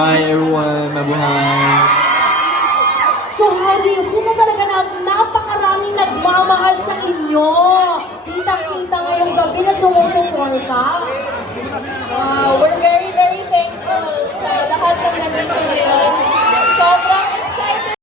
Hi everyone, mabuhay. So how do you feel na talaga na napakaraming nagmamahal sa inyo? Kita-kita ngayong gabi na sumusuporta. We're very, very thankful sa lahat ng nandito ngayon.